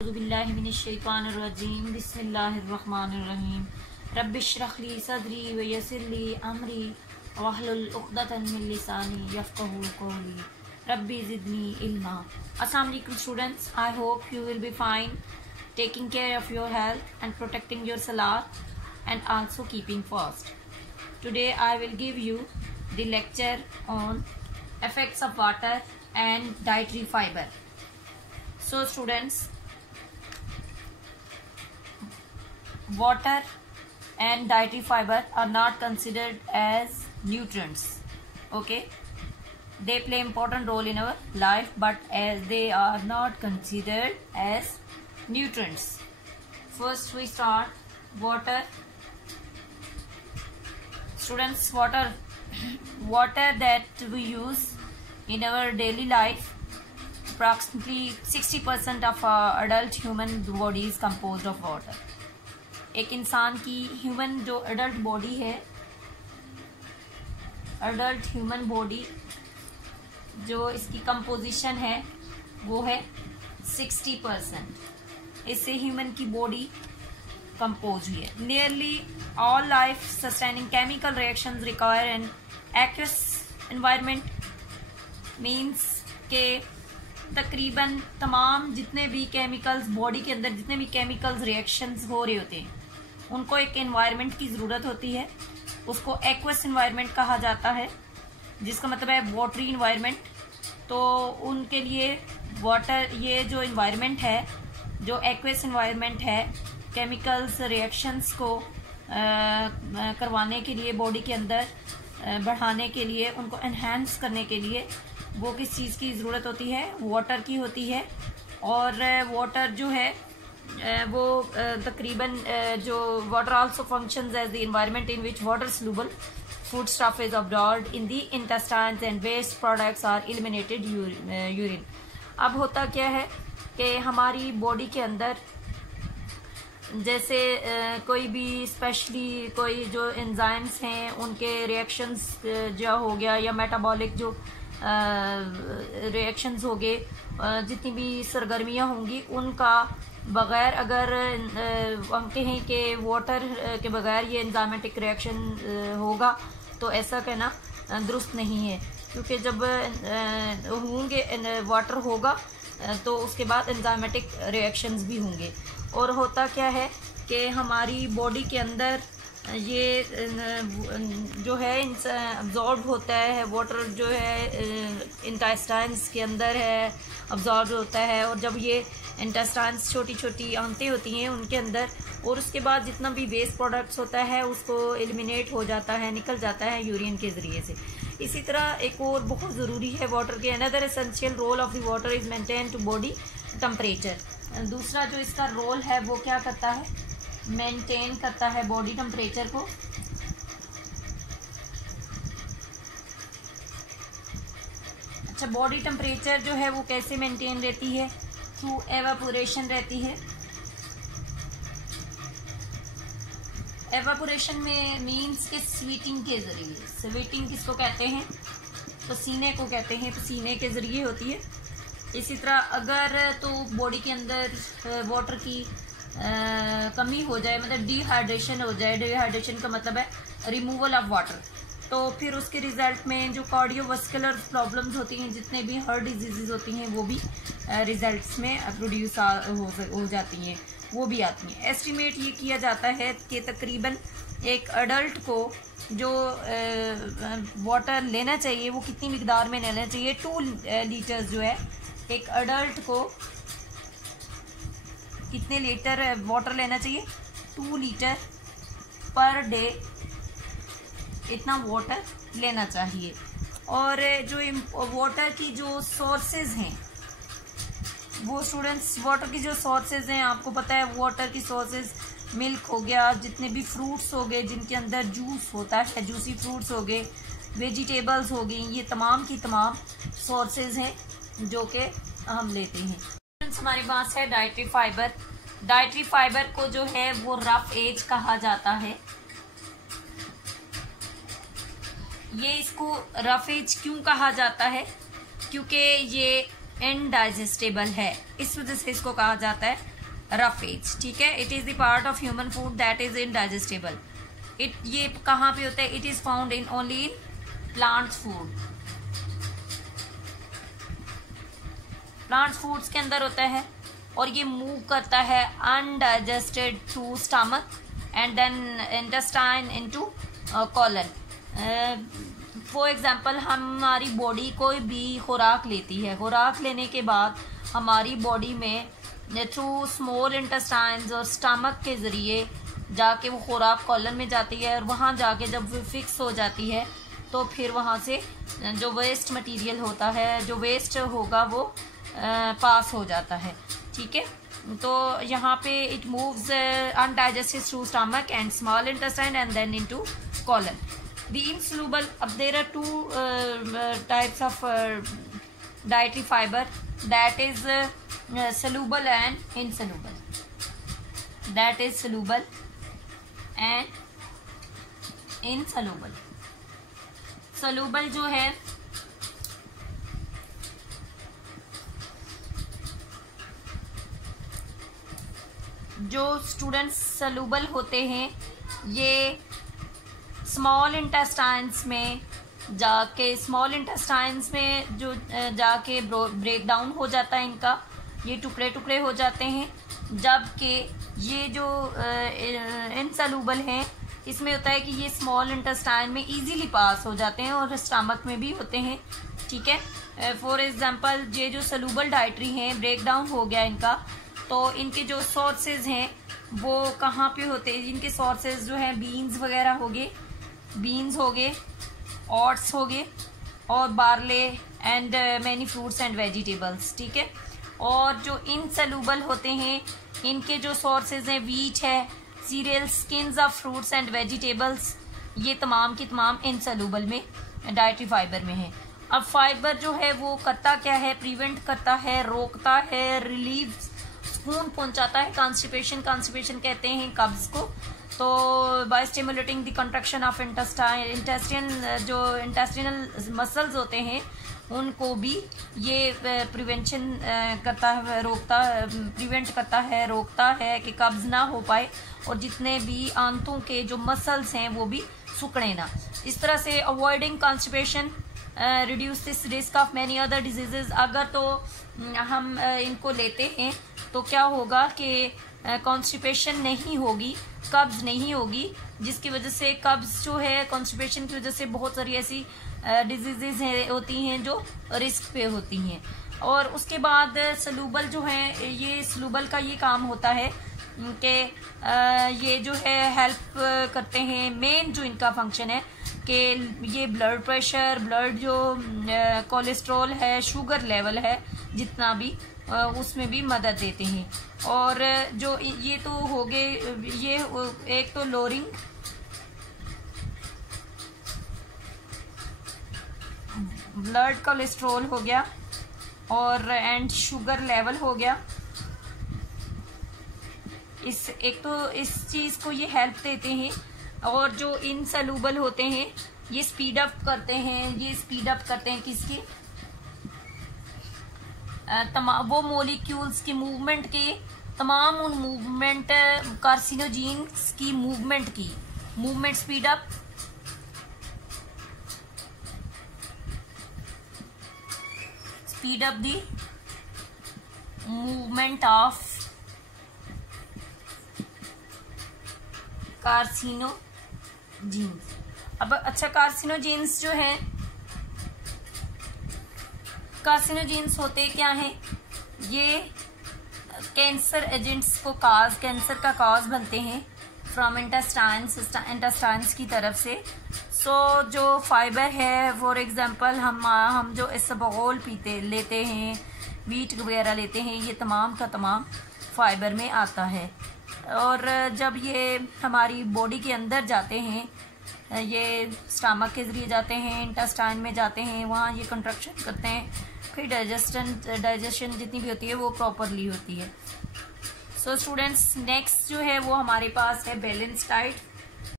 बिस्मिल्लाहिर्रहमानिर्रहीम बिस्मिल्लाहिर्रहमानिर्रहीम रब्बिश्रह ली सदरी व यस्सिर ली अमरी वहलुल उक़दतन मिन लिसानी यफ़क़हू क़ौली रब्बी ज़िदनी इल्मा। अस्सलाम वालेकुम students, I hope you will be fine, taking care of your health and protecting your salat and also keeping fast. Today I will give you the lecture on effects of water and dietary fiber. So students, water and dietary fiber are not considered as nutrients. Okay, they play important role in our life, but as they are not considered as nutrients. First we start water. Students, water that we use in our daily life, approximately 60% of our adult human body is composed of water. एक इंसान की human जो adult body है, adult human body जो इसकी composition है वो है 60%। इससे ह्यूमन की बॉडी कंपोज हुई है। Nearly all life sustaining chemical reactions require an aqueous environment, means के तकरीबन तमाम जितने भी केमिकल्स बॉडी के अंदर जितने भी केमिकल्स रिएक्शंस हो रहे होते हैं उनको एक एनवायरनमेंट की ज़रूरत होती है। उसको एक्वस एनवायरनमेंट कहा जाता है, जिसका मतलब है वाटरी एनवायरनमेंट। तो उनके लिए वाटर, ये जो एनवायरनमेंट है, जो एक्वस एनवायरनमेंट है, केमिकल्स रिएक्शंस को करवाने के लिए, बॉडी के अंदर बढ़ाने के लिए, उनको एनहांस करने के लिए वो किस चीज़ की ज़रूरत होती है? वाटर की होती है। और वाटर जो है वो तकरीबन जो water also functions as the environment in which water soluble food stuff is absorbed in the intestines and waste products are eliminated urine. अब होता क्या है कि हमारी बॉडी के अंदर जैसे कोई भी स्पेशली कोई जो एंजाइम्स हैं उनके रिएक्शंस जो हो गया, या मेटाबॉलिक जो रिएक्शंस हो गए, जितनी भी सरगर्मियां होंगी उनका बगैर, अगर हम कहें कि वाटर के बगैर ये एंजाइमेटिक रिएक्शन होगा तो ऐसा कहना दुरुस्त नहीं है, क्योंकि जब होंगे वाटर होगा तो उसके बाद एंजाइमेटिक रिएक्शंस भी होंगे। और होता क्या है कि हमारी बॉडी के अंदर ये जो है अब्जॉर्ब होता है, वाटर जो है इंटेस्टाइन्स के अंदर है, अब्जॉर्ब होता है। और जब ये इंटेस्टाइन्स छोटी छोटी आंतें होती हैं उनके अंदर, और उसके बाद जितना भी वेस्ट प्रोडक्ट्स होता है उसको एलिमिनेट हो जाता है, निकल जाता है यूरिन के ज़रिए से। इसी तरह एक और बहुत ज़रूरी है वाटर के, another essential role of the water is maintain to body temperature. दूसरा जो इसका रोल है वो क्या करता है? मेंटेन करता है बॉडी टेम्परेचर को। अच्छा, बॉडी टेम्परेचर जो है वो कैसे मेंटेन रहती है? थ्रू एवापोरेशन रहती है। एवापोरेशन में मीन्स के स्वीटिंग के जरिए। स्वीटिंग किसको कहते हैं? पसीने को कहते हैं, पसीने के जरिए होती है। इसी तरह अगर तो बॉडी के अंदर वाटर की कमी हो जाए, मतलब डिहाइड्रेशन हो जाए, डिहाइड्रेशन का मतलब है रिमूवल ऑफ वाटर, तो फिर उसके रिजल्ट में जो कार्डियोवास्कुलर प्रॉब्लम्स होती हैं, जितने भी हार्ट डिजीज़ होती हैं, वो भी रिजल्ट्स में प्रोड्यूस हो जाती हैं, वो भी आती हैं। एस्टिमेट ये किया जाता है कि तकरीबन एक अडल्ट को जो वाटर लेना चाहिए वो कितनी मिकदार में लेना चाहिए? 2 लीटर जो है, एक अडल्ट को कितने लीटर वाटर लेना चाहिए? 2 लीटर पर डे, इतना वाटर लेना चाहिए। और जो वाटर की जो सोर्सेज हैं वो स्टूडेंट्स, वाटर की जो सोर्सेज हैं आपको पता है, वाटर की सोर्सेज मिल्क हो गया, जितने भी फ्रूट्स हो गए जिनके अंदर जूस होता है, जूसी फ्रूट्स हो गए, वेजिटेबल्स हो गई, ये तमाम की तमाम सोर्सेज हैं जो कि हम लेते हैं। हमारे पास है डाइटरी फाइबर। डाइटरी फाइबर को जो है वो रफ एज कहा जाता है। ये इसको रफ एज क्यों कहा जाता है? क्योंकि ये इनडाइजेस्टेबल है, इस वजह से इसको कहा जाता है रफेज। ठीक है, it is the part of human food that is indigestible. ये कहाँ पे होता है? It is found in only in plant food. Plant foods के अंदर होता है और ये मूव करता है undigested through stomach and then intestine into colon. For example हमारी बॉडी कोई भी खुराक लेती है, खुराक लेने के बाद हमारी बॉडी में थ्रू स्मॉल इंटेस्टाइन्स और स्टमक के ज़रिए जाके वो खुराक कॉलन में जाती है और वहाँ जाके जब वो फिक्स हो जाती है तो फिर वहाँ से जो वेस्ट मटेरियल होता है, जो वेस्ट होगा वो पास हो जाता है। ठीक है, तो यहाँ पे it moves undigested through stomach and small intestine and then into colon. The insoluble, there are two types of dietary fiber, that is soluble and insoluble. That is soluble and insoluble. Soluble जो है जो students सलूबल होते हैं ये small intestines में जाके, small intestines में जो जाके ब्रेक डाउन हो जाता है इनका, ये टुकड़े टुकड़े हो जाते हैं। जबकि ये जो इनसलूबल हैं इसमें होता है कि ये स्मॉल इंटेस्टाइन में इजीली पास हो जाते हैं और स्टमक में भी होते हैं। ठीक है, फॉर एग्जांपल ये जो सलूबल डाइटरी हैं, ब्रेक डाउन हो गया इनका, तो इनके जो सोर्सेज हैं वो कहाँ पे होते हैं? इनके सोर्सेज जो हैं बीन्स वगैरह हो गए, बीन्स हो गए, ओट्स हो गए और barley and many fruits and vegetables. ठीक है, और जो इनसलूबल होते हैं इनके जो सोर्सेज हैं वीट है, cereals, skins of fruits and vegetables, ये तमाम की तमाम इनसलूबल में डाइटरी फाइबर में है। अब फाइबर जो है वो करता क्या है? प्रिवेंट करता है, रोकता है, रिलीव, सुकून पहुंचाता है कॉन्स्टिपेशन, कॉन्स्टिपेशन कहते हैं कब्ज को। तो by stimulating the contraction of intestine, जो इंटेस्टिनल मसल्स होते हैं उनको भी ये प्रिवेंशन करता है, प्रिवेंट करता है, रोकता है कि कब्ज ना हो पाए और जितने भी आंतों के जो मसल्स हैं वो भी सुकड़े ना। इस तरह से avoiding constipation reduce this risk of many other diseases. अगर तो हम इनको लेते हैं तो क्या होगा कि कॉन्स्टिपेशन नहीं होगी, कब्ज नहीं होगी, जिसकी वजह से कब्ज जो है कॉन्स्टिपेशन की वजह से बहुत सारी ऐसी डिजीजेज होती हैं जो रिस्क पे होती हैं। और उसके बाद सलूबल जो है, ये सलूबल का ये काम होता है कि ये जो है हेल्प करते हैं, मेन जो इनका फंक्शन है कि ये ब्लड प्रेशर, ब्लड जो कोलेस्ट्रॉल है, शुगर लेवल है जितना भी, उसमें भी मदद देते हैं। और जो ये तो हो गए, ये एक तो लोअरिंग ब्लड कोलेस्ट्रॉल हो गया और एंड शुगर लेवल हो गया। इस एक तो इस चीज को ये हेल्प देते हैं। और जो इनसलूबल होते हैं ये स्पीड अप करते हैं, ये स्पीड अप करते हैं किसकी? वो मॉलिक्यूल्स की मूवमेंट के, तमाम उन मूवमेंट कार्सिनोजेन्स की movement speed up, the movement of carcinogens. अब अच्छा, कार्सिनोजेन्स जो है, कार्सिनोजेन्स होते क्या हैं? ये कैंसर एजेंट्स को कैंसर का काज बनते हैं फ्रॉम इंटेस्टाइन्स की तरफ से। सो जो फाइबर है, फॉर एग्जांपल हम जो इसबगोल लेते हैं, वीट वगैरह लेते हैं, ये तमाम का तमाम फाइबर में आता है। और जब ये हमारी बॉडी के अंदर जाते हैं, ये स्टमक के ज़रिए जाते हैं, इंटेस्टाइन में जाते हैं, वहाँ ये कंट्रक्शन करते हैं, फिर डाइजेशन जितनी भी होती है वो प्रॉपरली होती है। सो स्टूडेंट्स, नेक्स्ट जो है वो हमारे पास है बैलेंस डाइट।